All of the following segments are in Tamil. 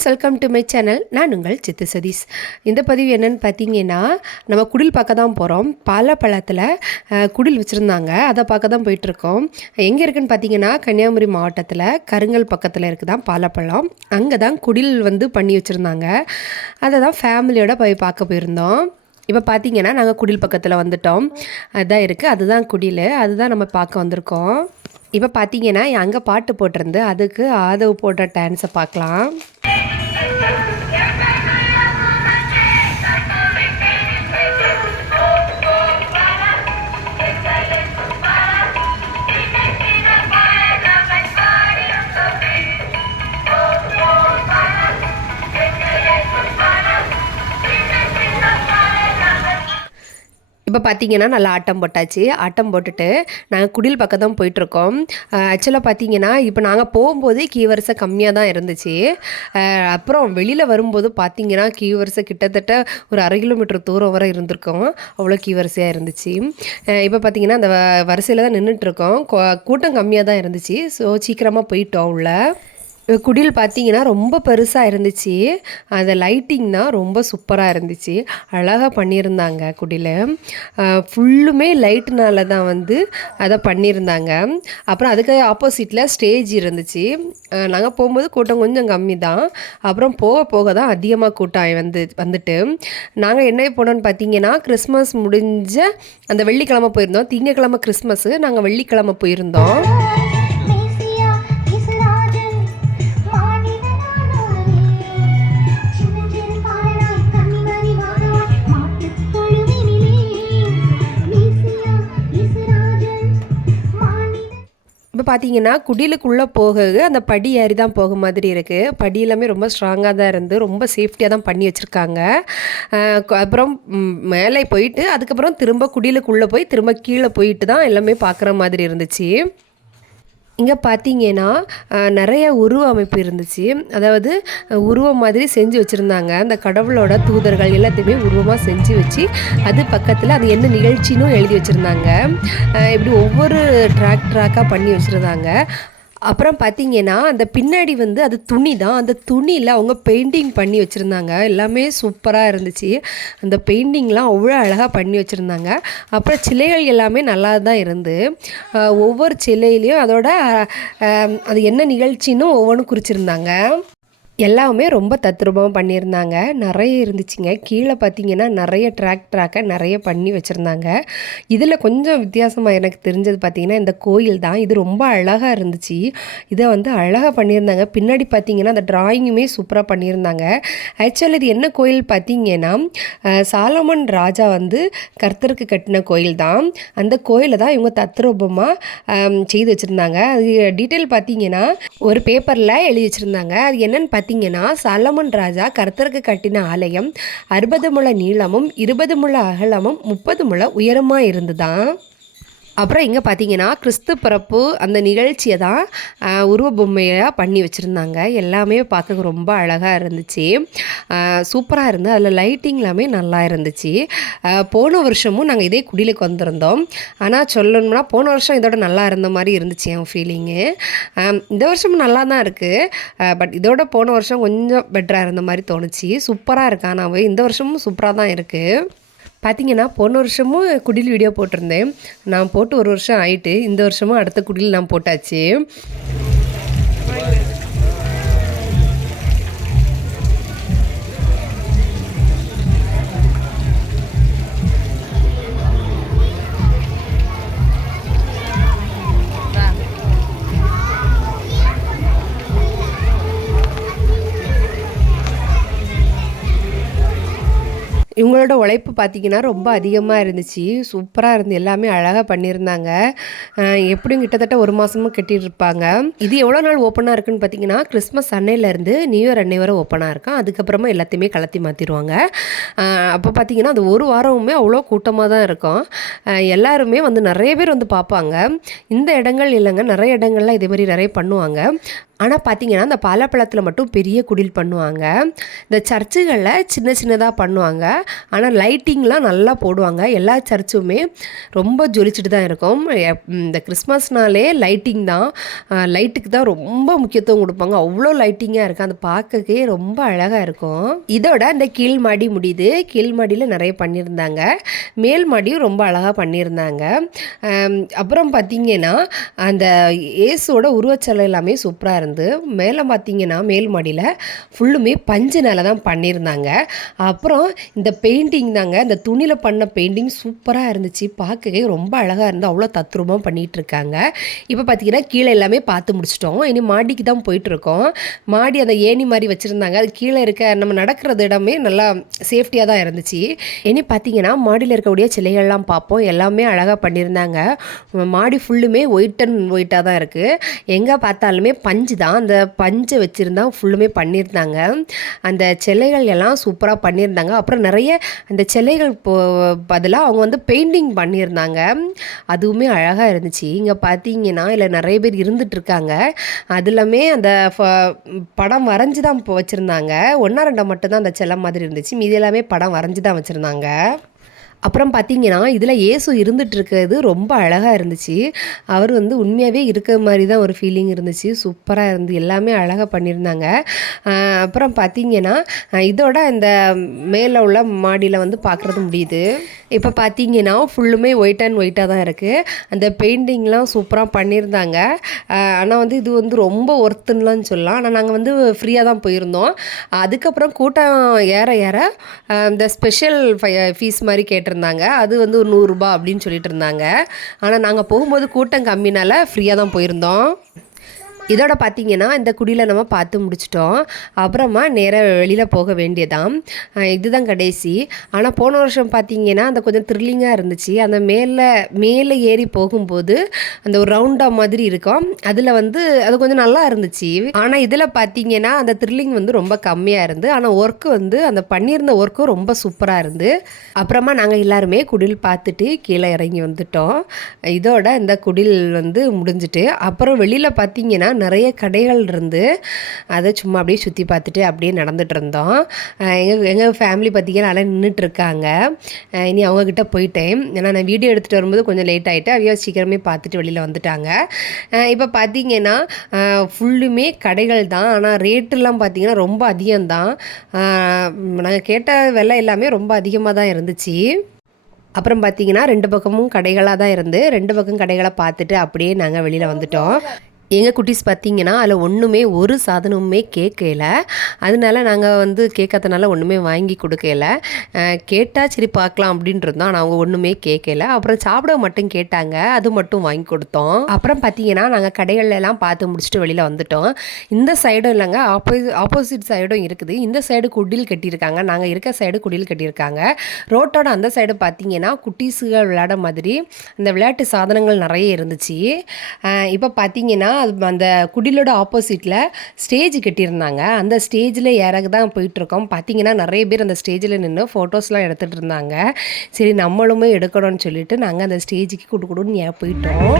Friends welcome to my channel நான் உங்கள் சித்து சதீஷ். இந்த பதிவு என்னன்னு பார்த்தீங்கன்னா நம்ம குடில் பார்க்க தான் போகிறோம் பாலப்பழத்தில் பழத்தில் குடில் வச்சுருந்தாங்க. அதை பார்க்க தான் போயிட்டுருக்கோம். எங்கே இருக்குன்னு பார்த்தீங்கன்னா கன்னியாகுமரி மாவட்டத்தில் கருங்கல் பக்கத்தில் இருக்குதான் பாலப்பழம். அங்கே தான் குடில் வந்து பண்ணி வச்சுருந்தாங்க. அதை தான் ஃபேமிலியோட போய் பார்க்க போயிருந்தோம். இப்போ பார்த்தீங்கன்னா நாங்கள் குடில் பக்கத்தில் வந்துட்டோம். அதுதான் இருக்குது அதுதான் குடில். அதுதான் நம்ம பார்க்க வந்திருக்கோம். இப்போ பார்த்தீங்கன்னா அங்கே பாட்டு போட்டிருந்து அதுக்கு ஆதவ் போடுற டான்ஸை பார்க்கலாம். Yeah. இப்போ பார்த்தீங்கன்னா நல்லா ஆட்டம் போட்டாச்சு. ஆட்டம் போட்டுட்டு நாங்கள் குடில் பக்கம் தான் போயிட்டுருக்கோம் ஆக்சுவலாக பார்த்தீங்கன்னா இப்போ நாங்கள் போகும்போது கீவரிசை கம்மியாக தான் இருந்துச்சு. அப்புறம் வெளியில் வரும்போது பார்த்தீங்கன்னா கீவரிசை கிட்டத்தட்ட ஒரு அரை கிலோமீட்டர் தூரம் வரை இருந்திருக்கோம். அவ்வளோ கீவரிசையாக இருந்துச்சு. இப்போ பார்த்தீங்கன்னா அந்த வரிசையில் தான் நின்றுட்டுருக்கோம் கூட்டம் கம்மியாக தான் இருந்துச்சு. ஸோ சீக்கிரமாக போயிட்டோம் உள்ள. குடில் பார்த்தீங்கன்னா ரொம்ப பெருசாக இருந்துச்சு. அந்த லைட்டிங் தான் ரொம்ப சூப்பராக இருந்துச்சு. அழகாக பண்ணியிருந்தாங்க குடில். ஃபுல்லுமே லைட்னால தான் வந்து அதை பண்ணியிருந்தாங்க. அப்புறம் அதுக்கு ஆப்போசிட்டில் ஸ்டேஜ் இருந்துச்சு. நாங்கள் போகும்போது கூட்டம் கொஞ்சம் கம்மி தான். அப்புறம் போக போக தான் அதிகமாக கூட்டம் வந்து வந்துட்டு. நாங்கள் என்ன போனோம்னு பார்த்தீங்கன்னா கிறிஸ்மஸ் முடிஞ்ச அந்த வெள்ளிக்கிழமை போயிருந்தோம். திங்கக்கிழமை கிறிஸ்மஸ்ஸு நாங்கள் வெள்ளிக்கிழமை போயிருந்தோம். பார்த்தீங்கன்னா குடிலுக்குள்ளே போக அந்த படி ஏறி தான் போக மாதிரி இருக்குது படி எல்லாமே ரொம்ப ஸ்ட்ராங்காக தான் இருந்து ரொம்ப சேஃப்டியாக தான் பண்ணி வச்சுருக்காங்க. அப்புறம் மேலே போயிட்டு அதுக்கப்புறம் திரும்ப குடிலுக்குள்ளே போய் திரும்ப கீழே போயிட்டு தான் எல்லாமே பார்க்குற மாதிரி இருந்துச்சு. இங்கே பார்த்தீங்கன்னா நிறைய உருவ அமைப்பு இருந்துச்சு. அதாவது உருவம் மாதிரி செஞ்சு வச்சுருந்தாங்க. அந்த கடவுளோட தூதர்கள் எல்லாத்தையுமே உருவமாக செஞ்சு வச்சு அது பக்கத்தில் அது என்ன நிகழ்ச்சினும் எழுதி வச்சுருந்தாங்க. இப்படி ஒவ்வொரு ட்ராக் ட்ராக்காக பண்ணி வச்சுருந்தாங்க. அப்புறம் பார்த்தீங்கன்னா அந்த பின்னாடி வந்து அது துணி தான். அந்த துணியில் அவங்க பெயிண்டிங் பண்ணி வச்சுருந்தாங்க. எல்லாமே சூப்பராக இருந்துச்சு. அந்த பெயிண்டிங்லாம் அவ்வளோ அழகாக பண்ணி வச்சுருந்தாங்க. அப்புறம் சிலைகள் எல்லாமே நல்லா தான் இருந்து. ஒவ்வொரு சிலையிலையும் அதோட அது என்ன நிகழ்ச்சின்னு ஒவ்வொன்றும் குறிச்சிருந்தாங்க. எல்லாமே ரொம்ப தத்ரூபமாக பண்ணியிருந்தாங்க. நிறைய இருந்துச்சுங்க. கீழே பார்த்தீங்கன்னா நிறைய ட்ராக் ட்ராக்கை நிறைய பண்ணி வச்சுருந்தாங்க. இதில் கொஞ்சம் வித்தியாசமாக எனக்கு தெரிஞ்சது பார்த்தீங்கன்னா இந்த கோயில் தான். இது ரொம்ப அழகாக இருந்துச்சு. இதை வந்து அழகாக பண்ணியிருந்தாங்க. பின்னாடி பார்த்தீங்கன்னா அந்த ட்ராயிங்குமே சூப்பராக பண்ணியிருந்தாங்க. ஆக்சுவலி இது என்ன கோயில் பார்த்தீங்கன்னா சாலமன் ராஜா வந்து கர்த்தருக்கு கட்டின கோயில் தான். அந்த கோயிலை தான் இவங்க தத்ரூபமாக செய்து வச்சுருந்தாங்க. அது டீட்டெயில் பார்த்தீங்கன்னா ஒரு பேப்பரில் எழுதி வச்சுருந்தாங்க. அது என்னென்னு என்னன்னு பார்த்தீங்கன்னா சாலமன் ராஜா கர்த்தருக்கு கட்டின ஆலயம் அறுபது முழ நீளமும் இருபது முழ அகலமும் முப்பது முழ உயரமாக இருந்துதான் அப்புறம் இங்கே பார்த்தீங்கன்னா கிறிஸ்து பிறப்பு அந்த நிகழ்ச்சியை தான் உருவ பொம்மையாக பண்ணி வச்சுருந்தாங்க. எல்லாமே பார்க்க ரொம்ப அழகாக இருந்துச்சு. சூப்பராக இருந்து அதில் லைட்டிங் எல்லாமே நல்லா இருந்துச்சு. போன வருஷமும் நாங்கள் இதே குடிலுக்கு வந்திருந்தோம். ஆனால் சொல்லணும்னா போன வருஷம் இதோட நல்லா இருந்த மாதிரி இருந்துச்சு என் ஃபீலிங்கு இந்த வருஷமும் நல்லா தான் இருக்குது பட் இதோட போன வருஷம் கொஞ்சம் பெட்டராக இருந்த மாதிரி தோணுச்சு. சூப்பராக இருக்கு. ஆனால் இந்த வருஷமும் சூப்பராக தான் இருக்குது பார்த்தீங்கன்னா போன வருஷமும் குடில் வீடியோ போட்டிருந்தேன். நான் போட்டு ஒரு வருஷம் ஆயிட்டு இந்த வருஷமும் அடுத்த குடில் நான் போட்டாச்சு. இவங்களோட உழைப்பு பார்த்தீங்கன்னா ரொம்ப அதிகமாக இருந்துச்சு. சூப்பராக இருந்து எல்லாமே அழகாக பண்ணியிருந்தாங்க. எப்படியும் கிட்டத்தட்ட ஒரு மாதமும் கட்டியிருப்பாங்க. இது எவ்வளோ நாள் ஓப்பனாக இருக்குன்னு பார்த்தீங்கன்னா கிறிஸ்மஸ் அன்னையிலேருந்து நியூ இயர் அன்னை வரை ஓப்பனாக இருக்கும். அதுக்கப்புறமா எல்லாத்தையுமே கலத்தி மாற்றிடுவாங்க அப்போ பார்த்தீங்கன்னா அது ஒரு வாரமுமே அவ்வளோ கூட்டமாக தான் இருக்கும். எல்லாருமே வந்து நிறைய பேர் வந்து பார்ப்பாங்க. இந்த இடங்கள் இல்லைங்க நிறைய இடங்கள்லாம் இதே மாதிரி நிறைய பண்ணுவாங்க. ஆனால் பார்த்தீங்கன்னா அந்த பலாப்பழத்தில் மட்டும் பெரிய குடில் பண்ணுவாங்க. இந்த சர்ச்சுகளில் சின்ன சின்னதாக பண்ணுவாங்க. ஆனால் லைட்டிங்லாம் நல்லா போடுவாங்க. எல்லா சர்ச்சுமே ரொம்ப ஜொலிச்சுட்டு தான் இருக்கும். இந்த கிறிஸ்மஸ்னாலே லைட்டிங் தான். லைட்டுக்கு தான் ரொம்ப முக்கியத்துவம் கொடுப்பாங்க. அவ்வளோ லைட்டிங்காக இருக்கும் அது பார்க்கவே ரொம்ப அழகாக இருக்கும். இதோட இந்த கீழ் மாடி முடியுது. கீழ் மாடியில் நிறைய பண்ணியிருந்தாங்க. மேல் மாடியும் ரொம்ப அழகாக பண்ணியிருந்தாங்க. அப்புறம் பார்த்தீங்கன்னா அந்த இயேசுவோட உருவச்சலை எல்லாமே சூப்பராக இருந்து மேலே பார்த்தீங்கன்னா மேல் மாடியில் ஃபுல்லுமே பஞ்சுனால தான் பண்ணியிருந்தாங்க. அப்புறம் இந்த பெயிண்டிங் தாங்க இந்த துணியில் பண்ண பெயிண்டிங் சூப்பராக இருந்துச்சு. பார்க்கவே ரொம்ப அழகாக இருந்து அவ்வளோ தத்ரூபமாக பண்ணிகிட்டு இருக்காங்க இப்போ பார்த்தீங்கன்னா கீழே எல்லாமே பார்த்து முடிச்சிட்டோம். இனி மாடிக்கு தான் போயிட்டுருக்கோம். மாடி அந்த ஏணி மாதிரி வச்சுருந்தாங்க. அது கீழே இருக்க நம்ம நடக்கிறது இடமே நல்லா சேஃப்டியாக தான் இருந்துச்சு. இனி பார்த்தீங்கன்னா மாடியில் இருக்கக்கூடிய சிலைகள்லாம் பார்ப்போம். எல்லாமே அழகாக பண்ணியிருந்தாங்க. மாடி ஃபுல்லுமே ஒயிட் அண்ட் ஒயிட்டாக தான் இருக்குது எங்கே பார்த்தாலுமே பஞ்சு தான் அந்த பஞ்சை வச்சுருந்தா ஃபுல்லுமே பண்ணியிருந்தாங்க. அந்த சிலைகள் எல்லாம் சூப்பராக பண்ணியிருந்தாங்க. அப்புறம் நிறைய அந்த சிலைகள் பதிலாக அவங்க வந்து பெயிண்டிங் பண்ணியிருந்தாங்க. அதுவுமே அழகாக இருந்துச்சு. இங்கே பார்த்தீங்கன்னா இல்லை நிறைய பேர் இருந்துகிட்ருக்காங்க அதுலமே அந்த ஃப- படம் வரைஞ்சி தான் இப்போ வச்சுருந்தாங்க. ஒன்றா ரெண்டா மட்டும்தான் அந்த செல்லம் மாதிரி இருந்துச்சு. மீதி எல்லாமே படம் வரைஞ்சி தான் வச்சுருந்தாங்க. அப்புறம் பார்த்தீங்கன்னா இதில் ஏசு இருந்துட்டு இருக்கிறது ரொம்ப அழகாக இருந்துச்சு. அவர் வந்து உண்மையாகவே இருக்கிற மாதிரி தான் ஒரு ஃபீலிங் இருந்துச்சு. சூப்பராக இருந்து எல்லாமே அழகாக பண்ணியிருந்தாங்க. அப்புறம் பார்த்தீங்கன்னா இதோட இந்த மேலே உள்ள மாடியில் வந்து பார்க்குறது முடியுது. இப்போ பார்த்தீங்கன்னா ஃபுல்லுமே ஒயிட் அண்ட் ஒயிட்டாக தான் இருக்குது அந்த பெயிண்டிங்லாம் சூப்பராக பண்ணியிருந்தாங்க. ஆனால் வந்து இது வந்து ரொம்ப ஒர்த்துன்னெலாம் சொல்லலாம். ஆனால் நாங்கள் வந்து ஃப்ரீயாக தான் போயிருந்தோம். அதுக்கப்புறம் கூட்டம் ஏற ஏற இந்த ஸ்பெஷல் ஃபீஸ் மாதிரி இருந்தாங்க அது வந்து ஒரு நூறுரூபா அப்படின்னு சொல்லிட்டு இருந்தாங்க. ஆனால் நாங்கள் போகும்போது கூட்டம் கம்மினால ஃப்ரீயாக தான் போயிருந்தோம். இதோட பார்த்தீங்கன்னா இந்த குடியில் நம்ம பார்த்து முடிச்சிட்டோம். அப்புறமா நேராக வெளியில் போக வேண்டியதாம். இதுதான் கடைசி. ஆனால் போன வருஷம் பார்த்தீங்கன்னா அந்த கொஞ்சம் த்ரில்லிங்காக இருந்துச்சு. அந்த மேலே மேலே ஏறி போகும்போது அந்த ஒரு ரவுண்டாக மாதிரி இருக்கும். அதில் வந்து அது கொஞ்சம் நல்லா இருந்துச்சு. ஆனால் இதில் பார்த்தீங்கன்னா அந்த த்ரில்லிங் வந்து ரொம்ப கம்மியாக இருந்து ஆனால் ஒர்க்கு வந்து அந்த பண்ணியிருந்த ஒர்க்கும் ரொம்ப சூப்பராக இருந்து. அப்புறமா நாங்கள் எல்லாருமே குடில் பார்த்துட்டு கீழே இறங்கி வந்துட்டோம். இதோட இந்த குடில் வந்து முடிஞ்சிட்டு அப்புறம் வெளியில் பார்த்தீங்கன்னா நிறைய கடைகள் இருந்து அதை சும்மா அப்படியே சுற்றி பார்த்துட்டு அப்படியே நடந்துட்டு இருந்தோம். எங்கள் எங்கள் ஃபேமிலி பார்த்தீங்கன்னா நல்லா நின்றுட்டு இருக்காங்க. இனி அவங்கக்கிட்ட போயிட்டேன். ஏன்னா நான் வீடியோ எடுத்துகிட்டு வரும்போது கொஞ்சம் லேட் ஆகிட்டு அவையோ சீக்கிரமே பார்த்துட்டு வெளியில் வந்துட்டாங்க. இப்போ பார்த்தீங்கன்னா ஃபுல்லுமே கடைகள் தான். ஆனால் ரேட்டெல்லாம் பார்த்திங்கன்னா ரொம்ப அதிகம்தான். நாங்கள் கேட்ட விலை எல்லாமே ரொம்ப அதிகமாக தான் இருந்துச்சு. அப்புறம் பார்த்தீங்கன்னா ரெண்டு பக்கமும் கடைகளாக தான் இருந்து ரெண்டு பக்கம் கடைகளை பார்த்துட்டு அப்படியே நாங்கள் வெளியில் வந்துட்டோம். எங்கள் குட்டீஸ் பார்த்தீங்கன்னா அதில் ஒன்றுமே ஒரு சாதனமுமே கேட்கல அதனால நாங்கள் வந்து கேட்காதனால ஒன்றுமே வாங்கி கொடுக்கல. கேட்டால் சரி பார்க்கலாம் அப்படின்ட்டு இருந்தோம் ஆனால் அவங்க ஒன்றுமே கேட்கல அப்புறம் சாப்பிட மட்டும் கேட்டாங்க. அது மட்டும் வாங்கி கொடுத்தோம். அப்புறம் பார்த்தீங்கன்னா நாங்கள் கடைகள்ல எல்லாம் பார்த்து முடிச்சுட்டு வெளியில் வந்துட்டோம். இந்த சைடும் இல்லைங்க. ஆப்போசிட் ஆப்போசிட் சைடும் இருக்குது. இந்த சைடு குடில் கட்டியிருக்காங்க. நாங்கள் இருக்க சைடு குடில் கட்டியிருக்காங்க. ரோட்டோட அந்த சைடு பார்த்தீங்கன்னா குட்டீஸுகள் விளையாட மாதிரி அந்த விளையாட்டு சாதனங்கள் நிறைய இருந்துச்சு. இப்போ பார்த்தீங்கன்னா அது அந்த குடிலோட ஆப்போசிட்டில் ஸ்டேஜ் கட்டியிருந்தாங்க. அந்த ஸ்டேஜில் இறகு தான் போயிட்டுருக்கோம். பார்த்தீங்கன்னா நிறைய பேர் அந்த ஸ்டேஜில் நின்று ஃபோட்டோஸ்லாம் எடுத்துகிட்டு இருந்தாங்க. சரி நம்மளுமே எடுக்கணும்னு சொல்லிட்டு நாங்கள் அந்த ஸ்டேஜுக்கு கூட்டு கூடுன்னு ஏன் போயிட்டோம்.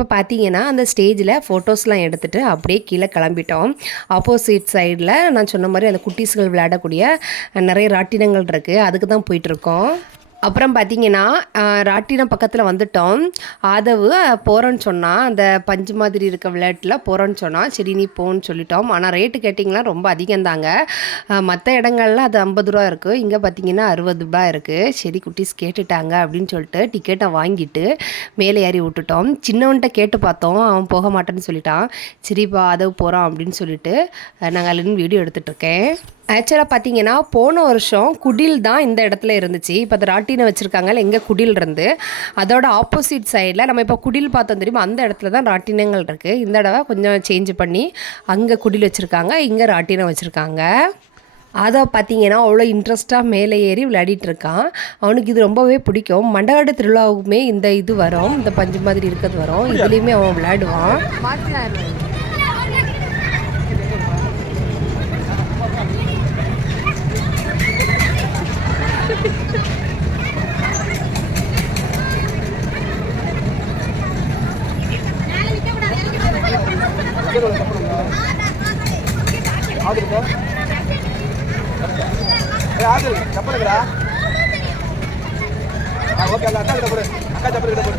இப்போ பார்த்தீங்கன்னா அந்த ஸ்டேஜில் ஃபோட்டோஸ்லாம் எடுத்துகிட்டு அப்படியே கீழே கிளம்பிட்டோம். ஆப்போசிட் சைடில் நான் சொன்ன மாதிரி அந்த குட்டீஸ்கள் விளையாடக்கூடிய நிறைய ராட்டினங்கள் இருக்குது அதுக்கு தான் போயிட்டுருக்கோம் அப்புறம் பார்த்தீங்கன்னா ராட்டினம் பக்கத்தில் வந்துட்டோம். ஆதவு போகிறோன்னு சொன்னால் அந்த பஞ்சு மாதிரி இருக்க விளையாட்டில் போகிறோன்னு சொன்னால் சரி நீ போன்னு சொல்லிட்டோம். ஆனால் ரேட்டு கேட்டிங்கன்னா ரொம்ப அதிகம்தாங்க. மற்ற இடங்கள்லாம் அது ஐம்பது ரூபா இருக்குது இங்கே பார்த்தீங்கன்னா அறுபது ரூபாய் இருக்குது சரி குட்டீஸ் கேட்டுட்டாங்க அப்படின்னு சொல்லிட்டு டிக்கெட்டை வாங்கிட்டு மேலே ஏறி விட்டுட்டோம். சின்னவன்கிட்ட கேட்டு பார்த்தோம். அவன் போக மாட்டேன்னு சொல்லிட்டான். சரிப்பா ஆதவு போகிறோம் அப்படின்னு சொல்லிட்டு நாங்கள் அதுலேருந்து வீடியோ எடுத்துகிட்டு இருக்கேன். ஆக்சுவலாக பார்த்தீங்கன்னா போன வருஷம் குடில் தான் இந்த இடத்துல இருந்துச்சு. இப்போ அந்த ராட்டினம் வச்சுருக்காங்கல்ல எங்கே குடில் இருந்து அதோட ஆப்போசிட் சைடில் நம்ம இப்போ குடில் பார்த்தோம் தெரியுமா? அந்த இடத்துல தான் ராட்டினங்கள் இருக்குது இந்த தடவை கொஞ்சம் சேஞ்ச் பண்ணி அங்கே குடில் வச்சுருக்காங்க இங்கே ராட்டினம் வச்சுருக்காங்க. அதை பார்த்தீங்கன்னா அவ்வளோ இன்ட்ரெஸ்ட்டாக மேலே ஏறி விளையாடிட்டு இருக்கான். அவனுக்கு இது ரொம்பவே பிடிக்கும். மண்டகாடு திருவிழாவுக்குமே இந்த இது வரும். இந்த பஞ்சு மாதிரி இருக்கிறது வரும். இதுலேயுமே அவன் விளையாடுவான். ஆதில் செப்பல் ஓகே அந்த அக்கா கிட்ட போடு. அக்கா செப்பல் கிட்ட போடு.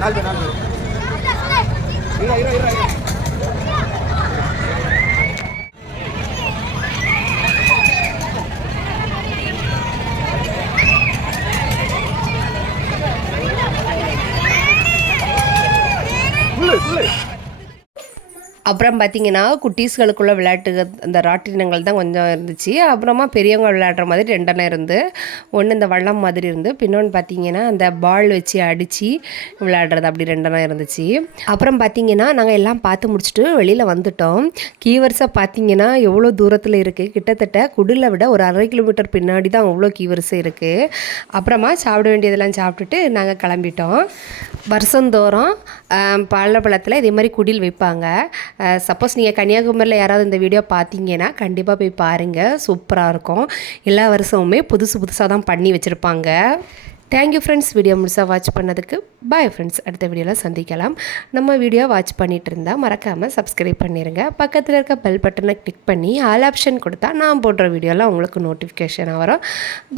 நாலு பேர் நாலு பேர். இரு இரு இரு அப்புறம் பார்த்தீங்கன்னா குட்டீஸ்களுக்குள்ள விளையாட்டு அந்த ராட்டினங்கள் தான் கொஞ்சம் இருந்துச்சு. அப்புறமா பெரியவங்க விளையாடுற மாதிரி ரெண்டெண்ணம் இருந்து ஒன்று இந்த வள்ளம் மாதிரி இருந்து பின்னொன்று பார்த்தீங்கன்னா அந்த பால் வச்சு அடித்து விளையாடுறது அப்படி ரெண்டெண்ணம் இருந்துச்சு. அப்புறம் பார்த்தீங்கன்னா நாங்கள் எல்லாம் பார்த்து முடிச்சுட்டு வெளியில் வந்துட்டோம். கீவர்ஸை பார்த்தீங்கன்னா எவ்வளோ தூரத்தில் இருக்குது கிட்டத்தட்ட குடில விட ஒரு அரை கிலோமீட்டர் பின்னாடி தான் அவ்வளோ கீவர்ஸ் இருக்குது அப்புறமா சாப்பிட வேண்டியதெல்லாம் சாப்பிட்டுட்டு நாங்கள் கிளம்பிட்டோம். வருஷந்தோறும் பாலப்பழத்தில் இதே மாதிரி குடில் வைப்பாங்க. சப்போஸ் நீங்கள் கன்னியாகுமரியில் யாராவது இந்த வீடியோ பார்த்தீங்கன்னா கண்டிப்பாக போய் பாருங்கள் சூப்பராக இருக்கும். எல்லா வருஷமுமே புதுசு புதுசாக தான் பண்ணி வச்சுருப்பாங்க. தேங்க்யூ ஃப்ரெண்ட்ஸ் வீடியோ முழுசாக வாட்ச் பண்ணதுக்கு பாய் ஃப்ரெண்ட்ஸ் அடுத்த வீடியோவில் சந்திக்கலாம். நம்ம வீடியோ வாட்ச் பண்ணிட்டு இருந்தால் மறக்காமல் சப்ஸ்கிரைப் பண்ணிடுங்க பக்கத்தில் இருக்க பெல் பட்டனை கிளிக் பண்ணி ஆல் ஆப்ஷன் கொடுத்தா நான் போடுற வீடியோலாம் உங்களுக்கு நோட்டிஃபிகேஷனாக வரும்.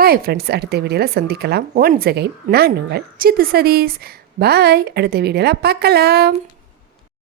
பாய் ஃப்ரெண்ட்ஸ் அடுத்த வீடியோவில் சந்திக்கலாம். ஒன்ஸ் அகைன் நான் உங்கள் சித்து சதீஷ். பாய் அடுத்த வீடியோவில் பார்க்கலாம்.